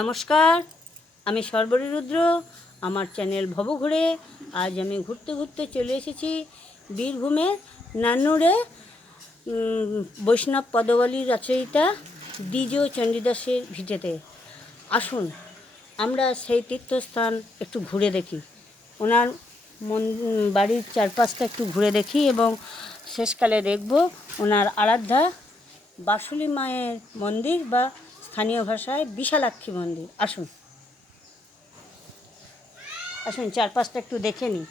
নমস্কার, আমি সর্বরী রুদ্র। আমার চ্যানেল ভবঘুরে আজ আমি ঘুরতে ঘুরতে চলে এসেছি বীরভূমের নান্নুরে বৈষ্ণব পদবলীর রচয়িতা দ্বিজ চণ্ডীদাসের ভিটেতে। আসুন আমরা সেই তীর্থস্থান একটু ঘুরে দেখি, ওনার বাড়ির চারপাশটা একটু ঘুরে দেখি এবং শেষকালে দেখব ওনার আরাধ্যা বাসুলি মায়ের মন্দির বা স্থানীয় ভাষায় বিশালাক্ষী মন্দির। আসুন আসুন চারপাশটা একটু দেখে নিই।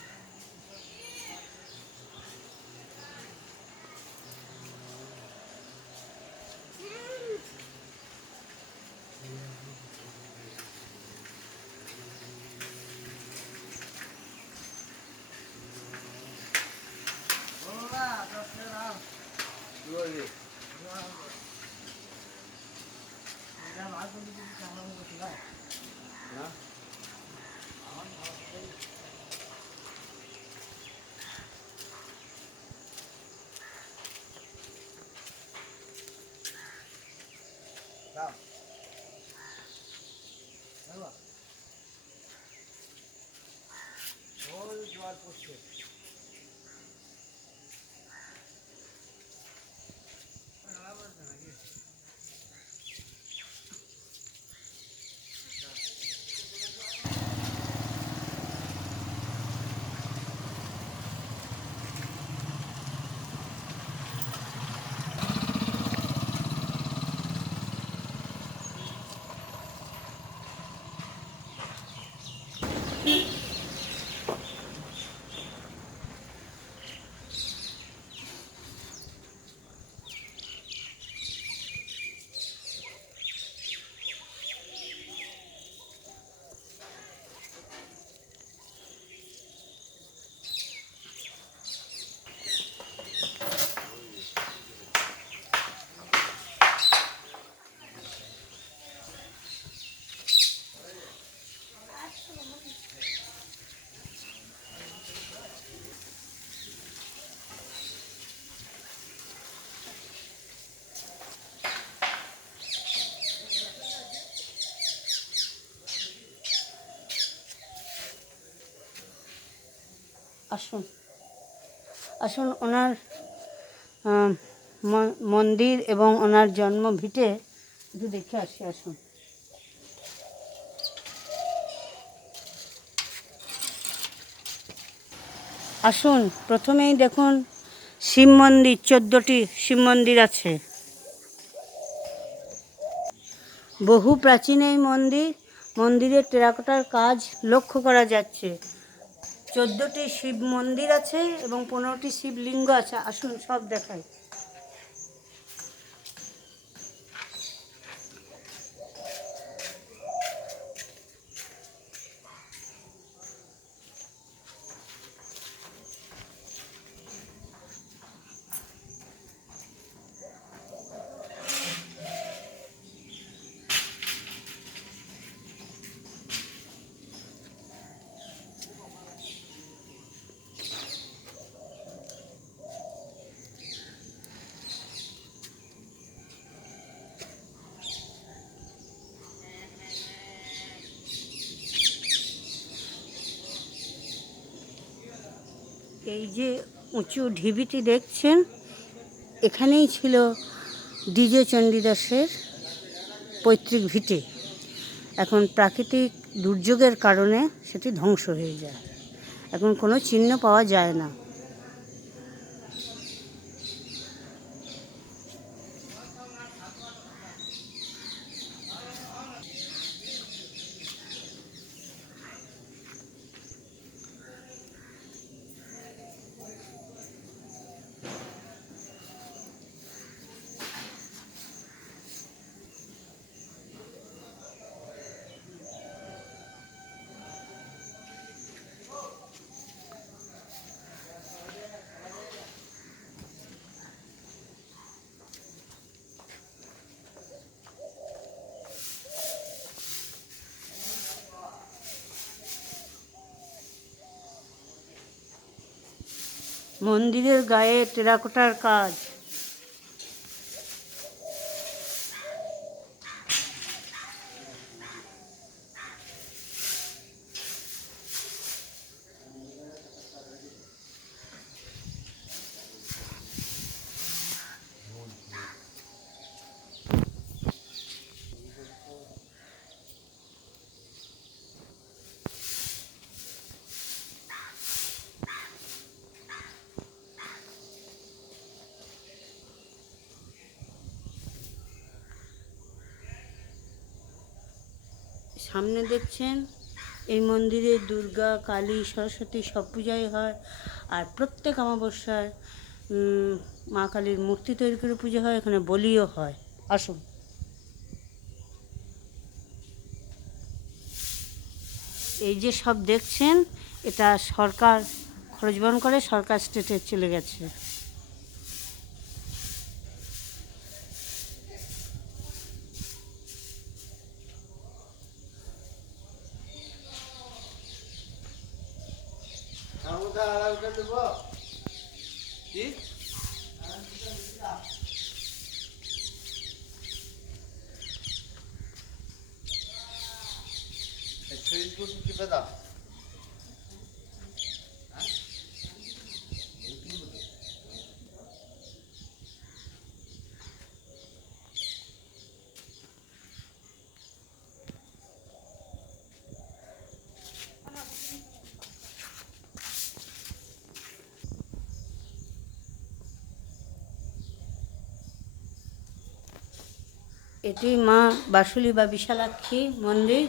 আসুন আসুন ওনার মন্দির এবং ওনার জন্ম ভিটে একটু দেখে আসি। আসুন আসুন প্রথমেই দেখুন শিব মন্দির, 14টি শিব মন্দির আছে। বহু প্রাচীন এই মন্দিরের টেরাকোটার কাজ লক্ষ্য করা যাচ্ছে। 14টি শিব মন্দির আছে এবং 15টি শিবলিঙ্গ আছে। আসুন সব দেখাই। এই যে উঁচু ঢিবিটি দেখছেন, এখানেই ছিল দ্বিজ চণ্ডীদাসের পৈতৃক ভিটে। এখন প্রাকৃতিক দুর্যোগের কারণে সেটি ধ্বংস হয়ে যায়, এখন কোনো চিহ্ন পাওয়া যায় না। মন্দিরের গায়ে টেরাকোটার কাজ। সামনে দেখছেন এই মন্দিরে দুর্গা, কালী, সরস্বতী সব পূজাই হয়। আর প্রত্যেক অমাবস্যায় মা কালীর মূর্তি তৈরি করে পুজো হয়, এখানে বলিও হয়। আসুন। এই যে সব দেখছেন, এটা সরকার খরচ বহন করে, সরকার স্টেটে চলে গেছে। এটি মা বাসুলি বা বিশালাক্ষী মন্দির।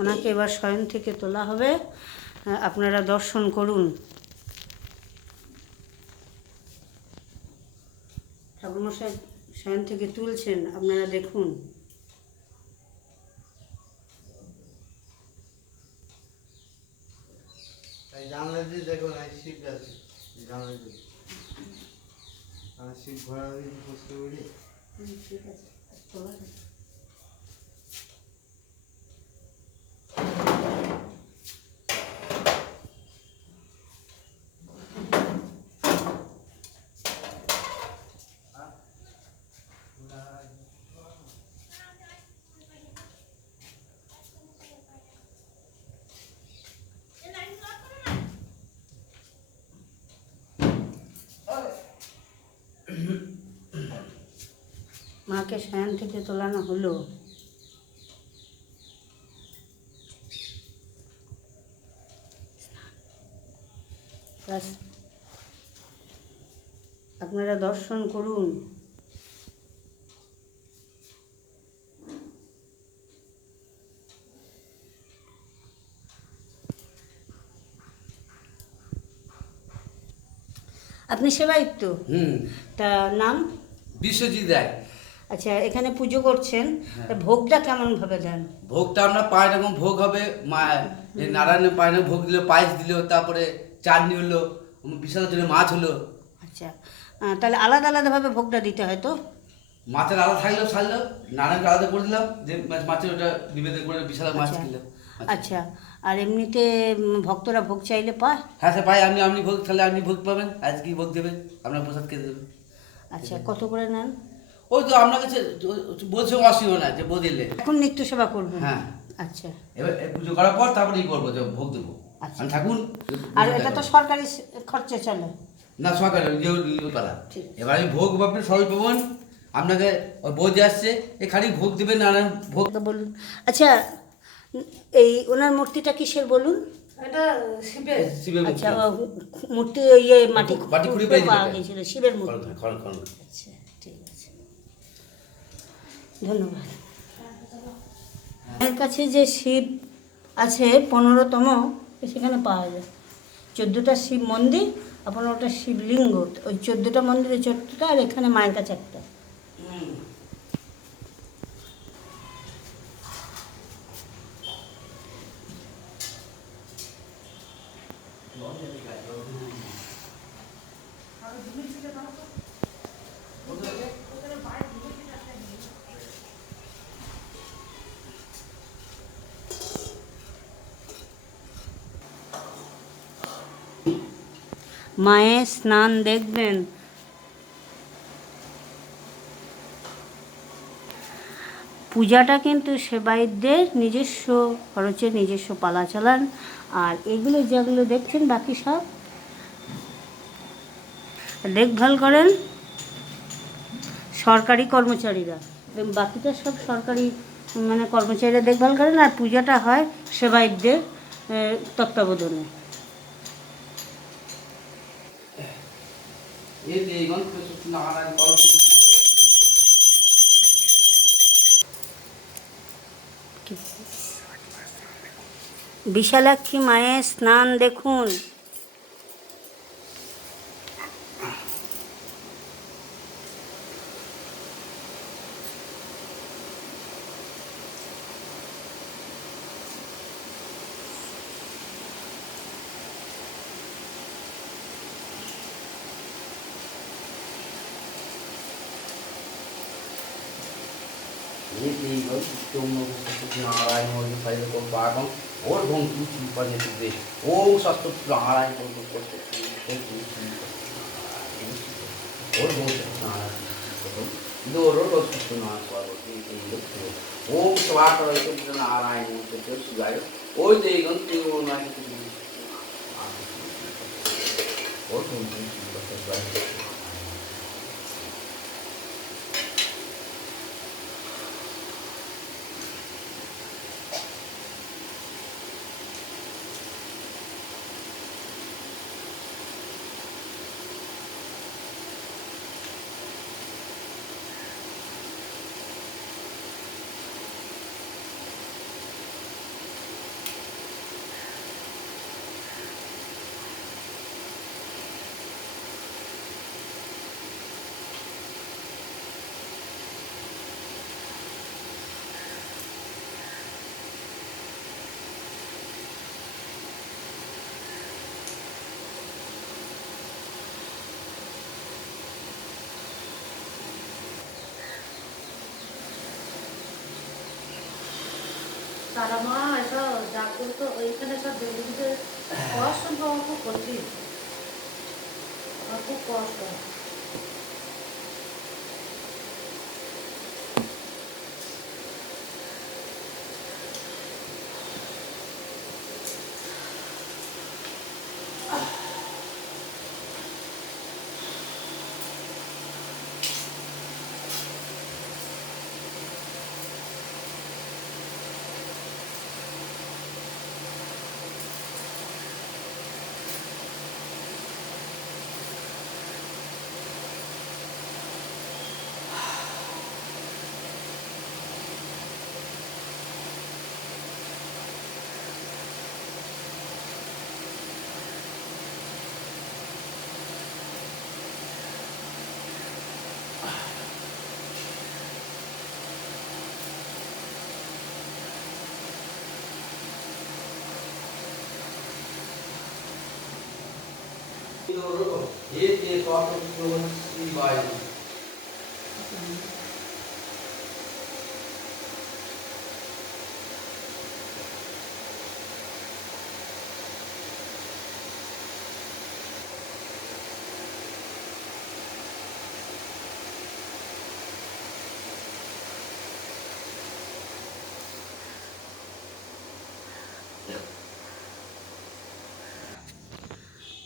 ওনাকে এবার শয়ন থেকে তোলা হবে, আপনারা দর্শন করুন। ঠাকুরমশাই শয়ন থেকে তুলছেন, আপনারা দেখুন। জানলে দিয়ে দেখুন, শিব আছে জানলে দিয়ে শিব ঘোড়া দিয়ে বসতে পারি। ঠিক আছে। মাকে শয়ন থেকে তোলানো হলো। আপনারা দর্শন করুন। আপনি সেবায়িত? তা নাম? বিশ্বজিৎ রায়। আচ্ছা, এখানে পুজো করছেন, তা ভোগটা কেমন ভাবে দেন? ভোগটা আমরা 5 রকম ভোগ হবে। মা নারায়ণের পায়নে ভোগ দিল, পায়েস দিল, তারপরে চাটনি হলো, বিশাল জন্য মাছ হলো। আচ্ছা, তাহলে আলাদা আলাদাভাবে ভোগটা দিতে হয় তো? মাছের আলাদা থাকলেও ছাড়লো, নারায়ণকে আলাদা করে দিলাম, যে মাছের ওটা নিবেদন করে বিশাল মাছ দিল। আচ্ছা, আর এমনিতে ভক্তরা ভোগ চাইলে পায়? হ্যাঁ স্যার পাই। আপনি ভোগ তাহলে আপনি ভোগ পাবেন, আজকে ভোগ দেবেন, আপনার প্রসাদ খেতে দেবেন। আচ্ছা, কত করে নেন? ওই তো আপনার কাছে বলছে অসুবিধা না, যে বদিলে এখন নিত্য সেবা করবেন? হ্যাঁ। আচ্ছা, এবার পুজো করার পর তারপরে ই করবো, যে ভোগ দেবো। আচ্ছা। থাকুন। আর এটা তো সরকারি খরচে চলে না, সকালে পালা। এবার আমি ভোগ আপনি সবাই পাবেন। আপনাকে ওর বৌদি আসছে, এখানে ভোগ দেবেন, নানান ভোগ। বলুন। আচ্ছা, এই ওনার মূর্তিটা কিসের বলুন? এটা শিবের। শিবের আচ্ছা, মূর্তি। মূর্তি ইয়ে মাটি খুঁড়ে পাওয়া গেছিল, শিবের মূর্তি। আচ্ছা, ঠিক আছে, ধন্যবাদ। এর কাছে যে শিব আছে 15তম, সেখানে পাওয়া যায় 14টা শিব মন্দির, আর 15টা শিবলিঙ্গ। ওই 14টা মন্দিরে 14টা, আর এখানে মায়ের কাছে একটা। মায়ের স্নান দেখবেন, পূজাটা কিন্তু সেবায়িতদের নিজস্ব খরচে, নিজস্ব পালা চালান। আর এগুলো যেগুলো দেখছেন, বাকি সব দেখভাল করেন সরকারি কর্মচারীরা, বাকিটা সব সরকারি মানে কর্মচারীরা দেখভাল করেন। আর পূজাটা হয় সেবায়িতদের তত্ত্বাবধানে। বিশালাক্ষী মায়ের স্নান দেখুন। তারা মা এসব জাগ্রত ওইখানে সব দেবীদের কষ্ট পাওয়া খুব কঠিন, খুব কষ্ট।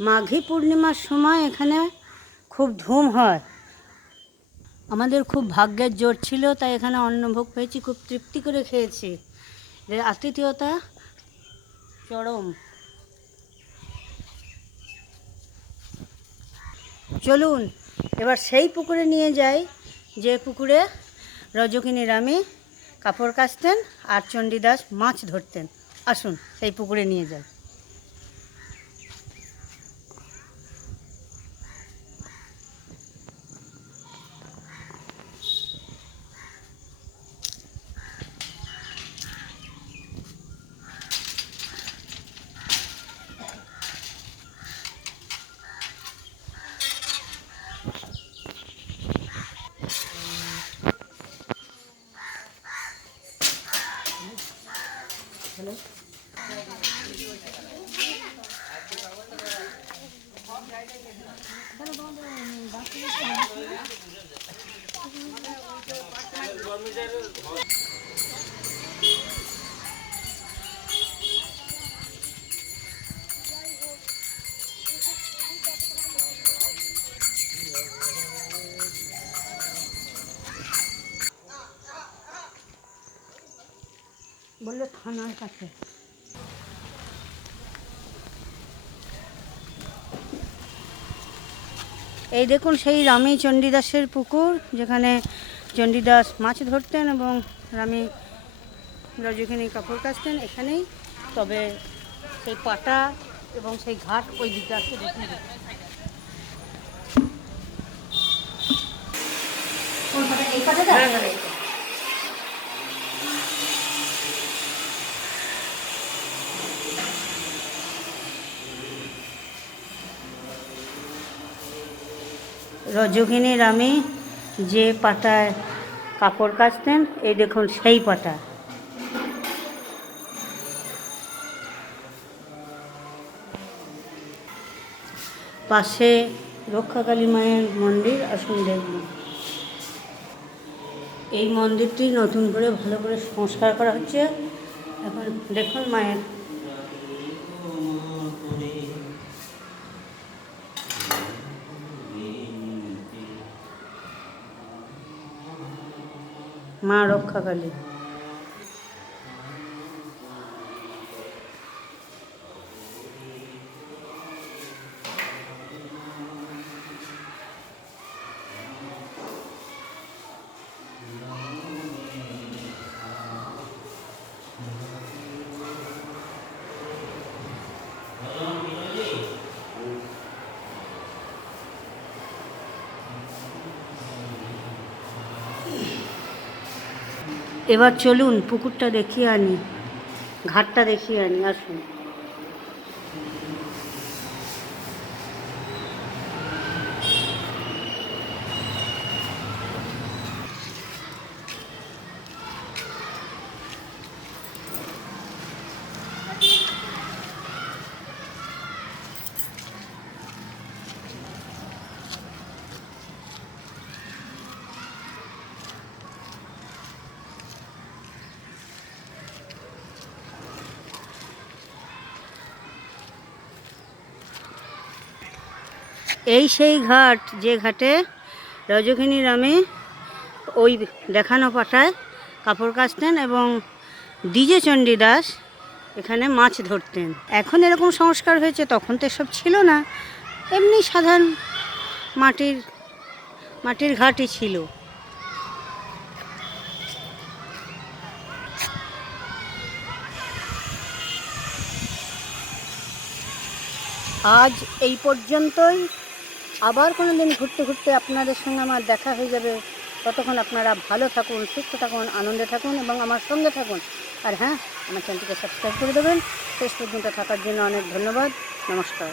মাঘী পূর্ণিমার সময় এখানে খুব ধুম হয়। আমাদের খুব ভাগ্যের জোর ছিল, তাই এখানে অন্নভোগ পেয়েছি, খুব তৃপ্তি করে খেয়েছি। এর আতিথেয়তা চরম। চলুন এবার সেই পুকুরে নিয়ে যাই যে পুকুরে রজকিনী রানী কাপড় কাচতেন আর চণ্ডীদাস মাছ ধরতেন। আসুন সেই পুকুরে নিয়ে যাই। বললো থানার কাছে। এই দেখুন সেই রামী চণ্ডীদাসের পুকুর, যেখানে চণ্ডীদাস মাছ ধরতেন এবং রামী রজকিনী কাপড় কাচতেন এখানেই। তবে সেই পাটা এবং সেই ঘাট ওই দিকে আসতে দেখুন। কোন পাটা? এই পাটাটা? রজকিনী রামে যে পাটায় কাপড় কাচতেন এই দেখুন সেই পাটা। পাশে রক্ষাকালী মায়ের মন্দির, আসুন দেখব। এই মন্দিরটি নতুন করে ভালো করে সংস্কার করা হচ্ছে। এখন দেখুন মায়ের মা রক্ষাকালী। এবার চলুন পুকুরটা দেখিয়ে আনি, ঘাটটা দেখিয়ে আনি, আসুন। এই সেই ঘাট যে ঘাটে রজকিনী রামে ওই দেখানো পাটায় কাপড় কাচতেন এবং দ্বিজে চণ্ডীদাস এখানে মাছ ধরতেন। এখন এরকম সংস্কার হয়েছে, তখন তো এসব ছিল না, এমনি সাধারণ মাটির ঘাটই ছিল। আজ এই পর্যন্তই। আবার কোনো দিন ঘুরতে ঘুরতে আপনাদের সঙ্গে আমার দেখা হয়ে যাবে। ততক্ষণ আপনারা ভালো থাকুন, সুস্থ থাকুন, আনন্দে থাকুন এবং আমার সঙ্গে থাকুন। আর হ্যাঁ, আমার চ্যানেলটিকে সাবস্ক্রাইব করে দেবেন। শেষ পর্যন্ত থাকার জন্য অনেক ধন্যবাদ। নমস্কার।